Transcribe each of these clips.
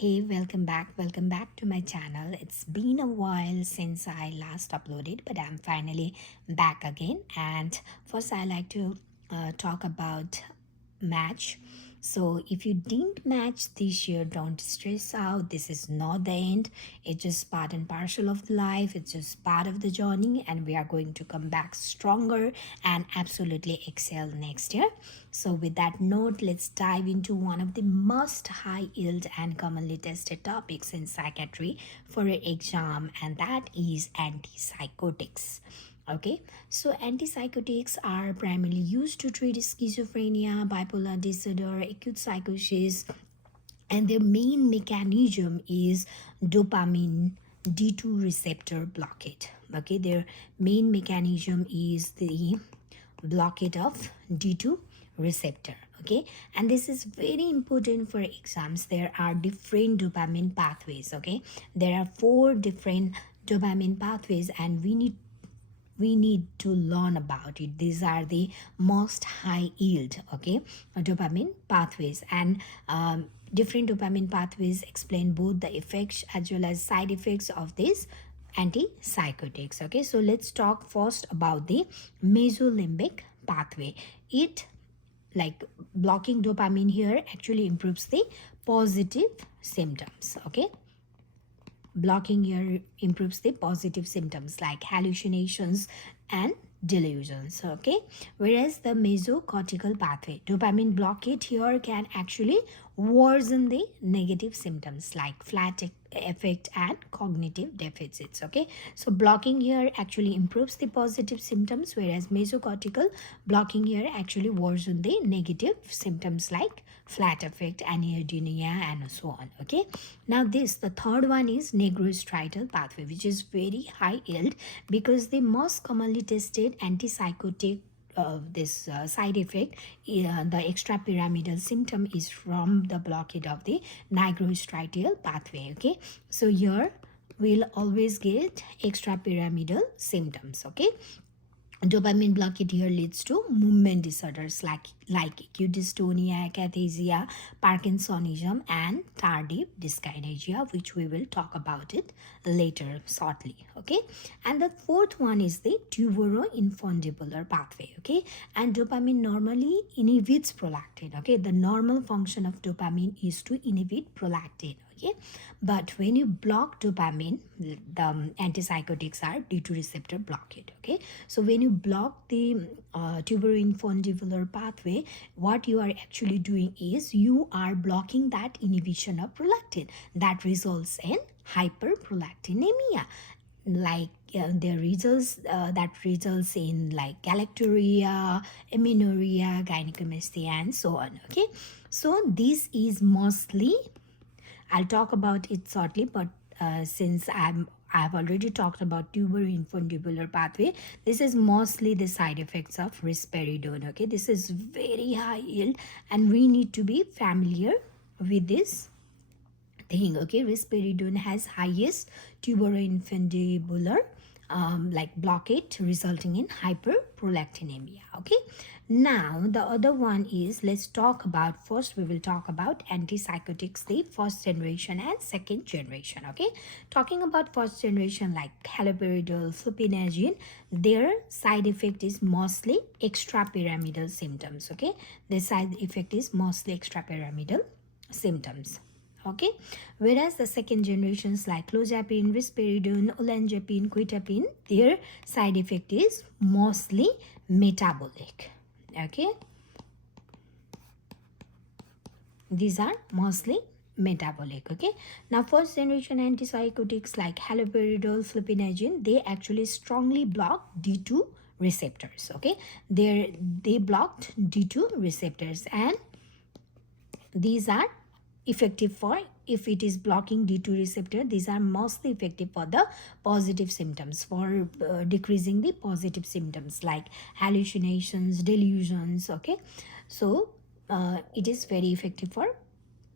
Hey, welcome back to my channel. It's been a while since I last uploaded, but I'm finally back again. And first, I like to talk about match. So if you didn't match this year, don't stress out. This is not the end. It's just part and parcel of life. It's just part of the journey, and we are going to come back stronger and absolutely excel next year. So with that note, let's dive into one of the most high yield and commonly tested topics in psychiatry for an exam, and that is antipsychotics. Okay, so antipsychotics are primarily used to treat schizophrenia, bipolar disorder, acute psychosis, and their main mechanism is dopamine D2 receptor blockade. Okay, their main mechanism is the blockade of D2 receptor. Okay, and this is very important for exams. There are different dopamine pathways. Okay, there are 4 different dopamine pathways, and we need to learn about it. These are the most high yield, okay, dopamine pathways, and different dopamine pathways explain both the effects as well as side effects of these antipsychotics. Okay, so let's talk first about the mesolimbic pathway. It, like, blocking dopamine here actually improves the positive symptoms. Okay, blocking here improves the positive symptoms like hallucinations and delusions. Okay, whereas the mesocortical pathway, dopamine blockade here can actually worsen the negative symptoms like flat effect and cognitive deficits. Okay, so blocking here actually improves the positive symptoms, whereas mesocortical blocking here actually worsen the negative symptoms like flat effect, anhedonia, and so on. Okay, now this, the third one is negrostriatal pathway, which is very high yield because the most commonly tested antipsychotic this side effect, the extrapyramidal symptom, is from the blockade of the nigrostriatal pathway. Okay, so here we'll always get extrapyramidal symptoms. Okay, dopamine blockade here leads to movement disorders like acute dystonia, akathisia, parkinsonism, and tardive dyskinesia, which we will talk about it later shortly. Okay, and the fourth one is the tuberoinfundibular pathway. Okay, and dopamine normally inhibits prolactin. Okay, the normal function of dopamine is to inhibit prolactin. Okay, but when you block dopamine, the antipsychotics are D2 receptor blockade. Okay, so when you block the tuberoinfundibular pathway, what you are actually doing is you are blocking that inhibition of prolactin that results in hyperprolactinemia, like the results that results in like galacturia, amenorrhea, gynecomastia, and so on. Okay, so this is mostly, I'll talk about it shortly, but since I've already talked about tuberoinfundibular pathway, this is mostly the side effects of risperidone. Okay, this is very high yield, and we need to be familiar with this thing. Okay, risperidone has highest tuberoinfundibular like blockade, resulting in hyperprolactinemia. Okay, now the other one is, let's talk about, first we will talk about antipsychotics, the first generation and second generation. Okay, talking about first generation like haloperidol, flupinazine, their side effect is mostly extrapyramidal symptoms. Okay, the side effect is mostly extrapyramidal symptoms. Okay, whereas the second generations like clozapine, risperidone, olanzapine, quetiapine, their side effect is mostly metabolic. Okay, these are mostly metabolic. Okay, now first generation antipsychotics like haloperidol, flupinazine, they actually strongly block D2 receptors. Okay, they blocked D2 receptors, and these are effective for, if it is blocking D2 receptor, these are mostly effective for the positive symptoms, for decreasing the positive symptoms like hallucinations, delusions. Okay, so it is very effective for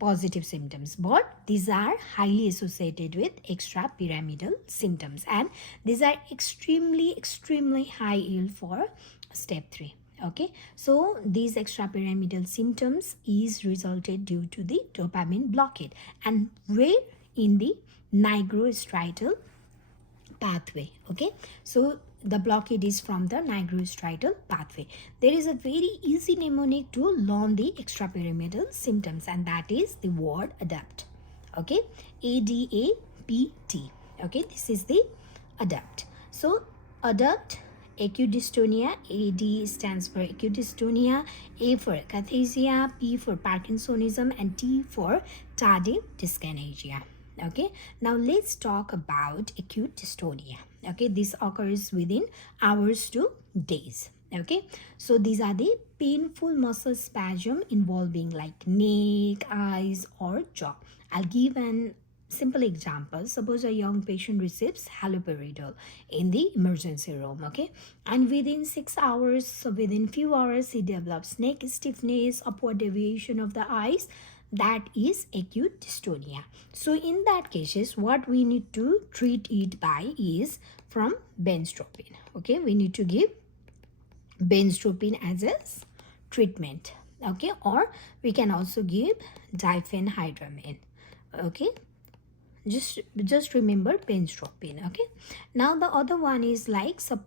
positive symptoms, but these are highly associated with extrapyramidal symptoms, and these are extremely high yield for step 3. Okay, so these extrapyramidal symptoms is resulted due to the dopamine blockade, and where in the nigrostriatal pathway. Okay, so the blockade is from the nigrostriatal pathway. There is a very easy mnemonic to learn the extrapyramidal symptoms, and that is the word adapt. Okay, ADAPT. Okay, this is the adapt. So adapt, acute dystonia. AD stands for acute dystonia, A for akathisia, P for Parkinsonism, and T for tardive dyskinesia. Okay, now let's talk about acute dystonia. Okay, this occurs within hours to days. Okay, so these are the painful muscle spasm involving like neck, eyes, or jaw. I'll give an simple example. Suppose a young patient receives haloperidol in the emergency room. Okay, and within 6 hours, so within few hours, he develops neck stiffness, upward deviation of the eyes. That is acute dystonia. So in that cases, what we need to treat it by is from benztropine. Okay, we need to give benztropine as a treatment. Okay, or we can also give diphenhydramine. Okay, just remember benztropine. Okay, now the other one is like the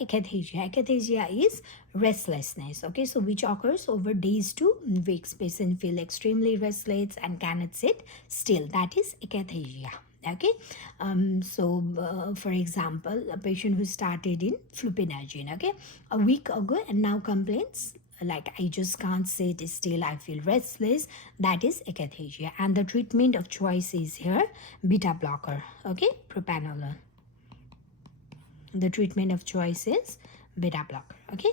akathisia is restlessness. Okay, so which occurs over days to weeks. Patient feel extremely restless and cannot sit still. That is akathisia. Okay, for example, a patient who started in fluphenazine, okay, a week ago, and now complains like I just can't sit still, I feel restless. That is akathisia, and the treatment of choice is here beta blocker. Okay, propranolol. The treatment of choice is beta blocker. Okay,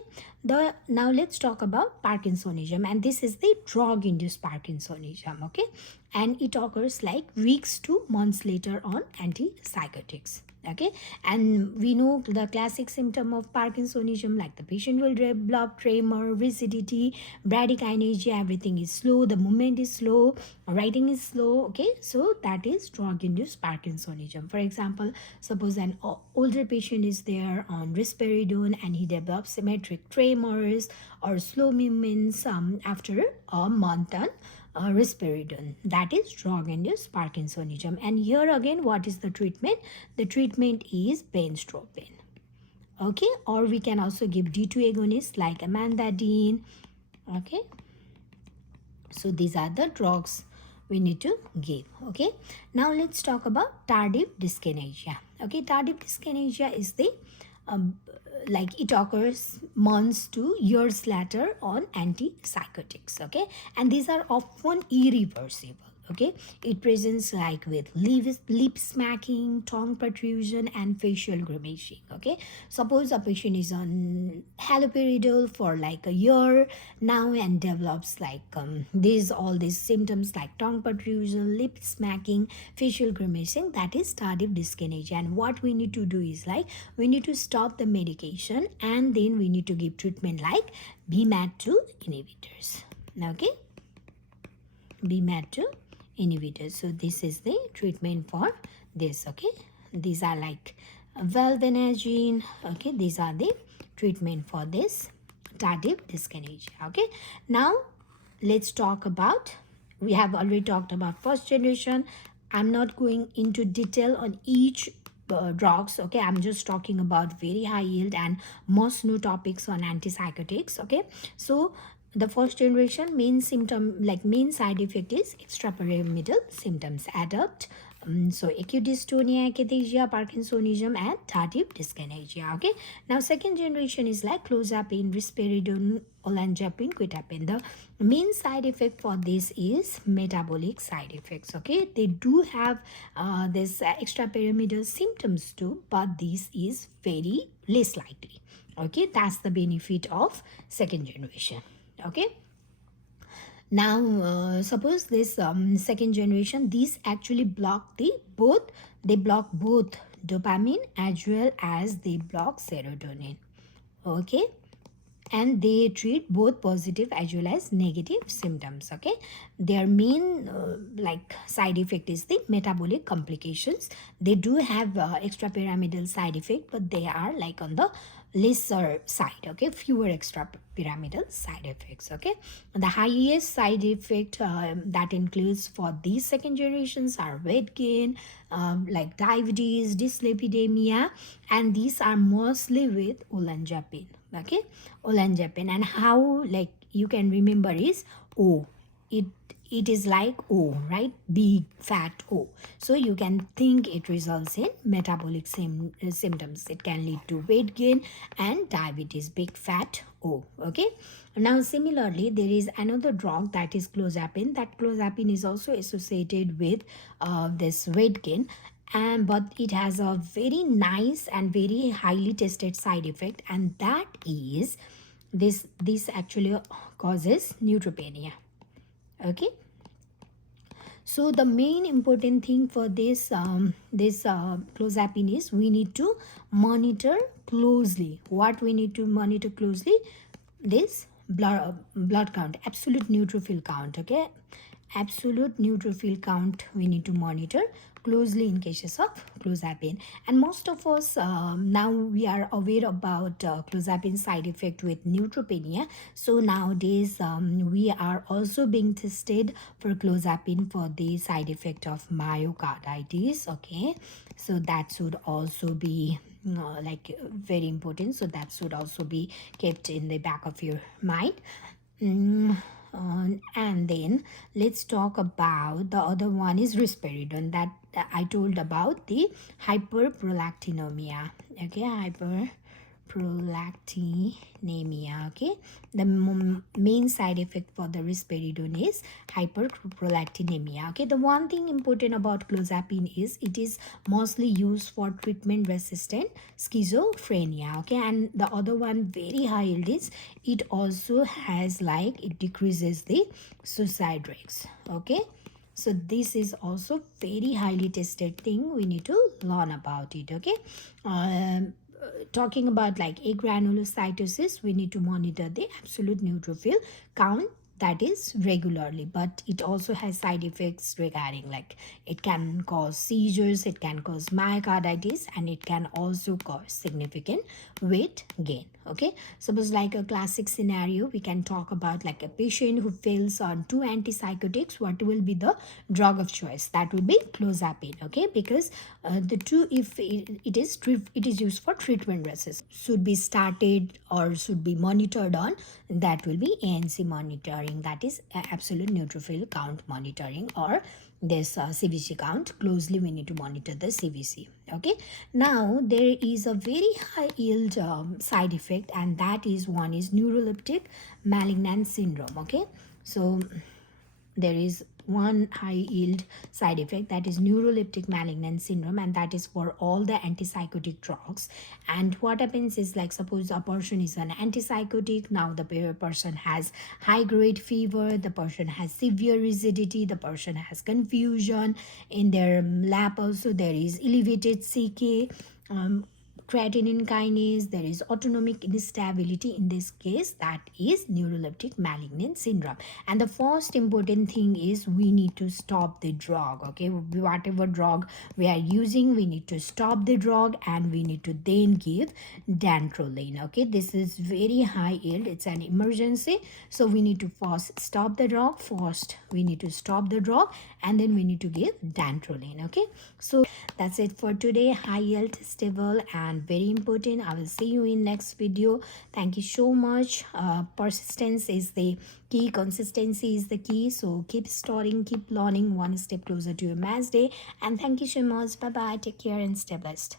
now let's talk about Parkinsonism, and this is the drug induced Parkinsonism. Okay, and it occurs like weeks to months later on antipsychotics. Okay, and we know the classic symptom of Parkinsonism, like the patient will develop tremor, rigidity, bradykinesia, everything is slow, the movement is slow, writing is slow. Okay, so that is drug induced Parkinsonism. For example, suppose an older patient is there on risperidone and he develops symmetric tremors or slow movements after a month on risperidone. That is drug-induced Parkinsonism. And here again, what is the treatment? The treatment is benztropine. Okay, or we can also give D2 agonists like amantadine. Okay, so these are the drugs we need to give. Okay, now let's talk about tardive dyskinesia. Okay, tardive dyskinesia is the like it occurs months to years later on antipsychotics. Okay, and these are often irreversible. Okay, it presents like with lip smacking, tongue protrusion, and facial grimacing. Okay, suppose a patient is on haloperidol for like a year now and develops like all these symptoms like tongue protrusion, lip smacking, facial grimacing. That is tardive dyskinesia, and what we need to do is like we need to stop the medication and then we need to give treatment like BMAT2 inhibitors. Okay, BMAT2 inhibitors. So this is the treatment for this. Okay, these are like valbenazine. Okay, these are the treatment for this tardive dyskinesia. Okay, now let's talk about, we have already talked about first generation. I'm not going into detail on each drugs. Okay, I'm just talking about very high yield and most new topics on antipsychotics. Okay, so the first generation main symptom, like main side effect is extrapyramidal symptoms, adapt. So acute dystonia, akathisia, Parkinsonism, and tardive dyskinesia. Okay, now second generation is like clozapine, risperidone, olanzapine, quetiapine. The main side effect for this is metabolic side effects. Okay, they do have this extrapyramidal symptoms too, but this is very less likely. Okay, that's the benefit of second generation. Okay, now suppose this second generation, these actually block they block both dopamine as well as they block serotonin. Okay, and they treat both positive as well as negative symptoms. Okay, their main like side effect is the metabolic complications. They do have extrapyramidal side effect, but they are like on the lesser side, okay, fewer extrapyramidal side effects, okay. The highest side effect that includes for these second generations are weight gain, like diabetes, dyslipidemia, and these are mostly with olanzapine, okay. Olanzapine, and how like you can remember is O. It is like O, right? Big fat O. So you can think it results in metabolic symptoms. It can lead to weight gain and diabetes, big fat O. Okay. Now similarly, there is another drug that is clozapine. That clozapine is also associated with this weight gain, and but it has a very nice and very highly tested side effect, and that is this actually causes neutropenia, okay. So the main important thing for this clozapine is we need to monitor closely. What we need to monitor closely? This blood count, absolute neutrophil count, okay. Absolute neutrophil count we need to monitor closely in cases of clozapine. And most of us now we are aware about clozapine side effect with neutropenia. So nowadays we are also being tested for clozapine for the side effect of myocarditis, okay. So that should also be like very important, so that should also be kept in the back of your mind. Mm, and then let's talk about the other one is risperidone that I told about, the hyperprolactinemia, okay. Hyperprolactinemia, okay. The main side effect for the risperidone is hyperprolactinemia, okay. The one thing important about clozapine is it is mostly used for treatment resistant schizophrenia, okay. And the other one very high yield is it also has like it decreases the suicide rates, okay. So this is also very highly tested thing, we need to learn about it, okay. Talking about like agranulocytosis, we need to monitor the absolute neutrophil count, that is regularly, but it also has side effects regarding like it can cause seizures, it can cause myocarditis, and it can also cause significant weight gain, okay. Suppose like a classic scenario, we can talk about like a patient who fails on 2 antipsychotics. What will be the drug of choice? That will be clozapine, okay, because the two, if it is used for treatment resistance, should be started or should be monitored on, that will be ANC monitoring, that is absolute neutrophil count monitoring, or this CBC count. Closely we need to monitor the CBC, okay. Now there is a very high yield side effect, and that is one is neuroleptic malignant syndrome, okay. So there is one high yield side effect, that is neuroleptic malignant syndrome, and that is for all the antipsychotic drugs. And what happens is like suppose a person is an antipsychotic, now the person has high grade fever, the person has severe rigidity, the person has confusion in their lab, also there is elevated CK, creatinine kinase, there is autonomic instability. In this case, that is neuroleptic malignant syndrome. And the first important thing is we need to stop the drug, okay. Whatever drug we are using, we need to stop the drug, and we need to then give dantrolene, okay. This is very high yield, it's an emergency, so we need to first stop the drug, and then we need to give dantrolene, okay. So that's it for today. High yield, stable, and very important. I will see you in next video. Thank you so much. Persistence is the key, consistency is the key, so keep studying, keep learning, one step closer to your mass day. And thank you so much. Bye bye, take care and stay blessed.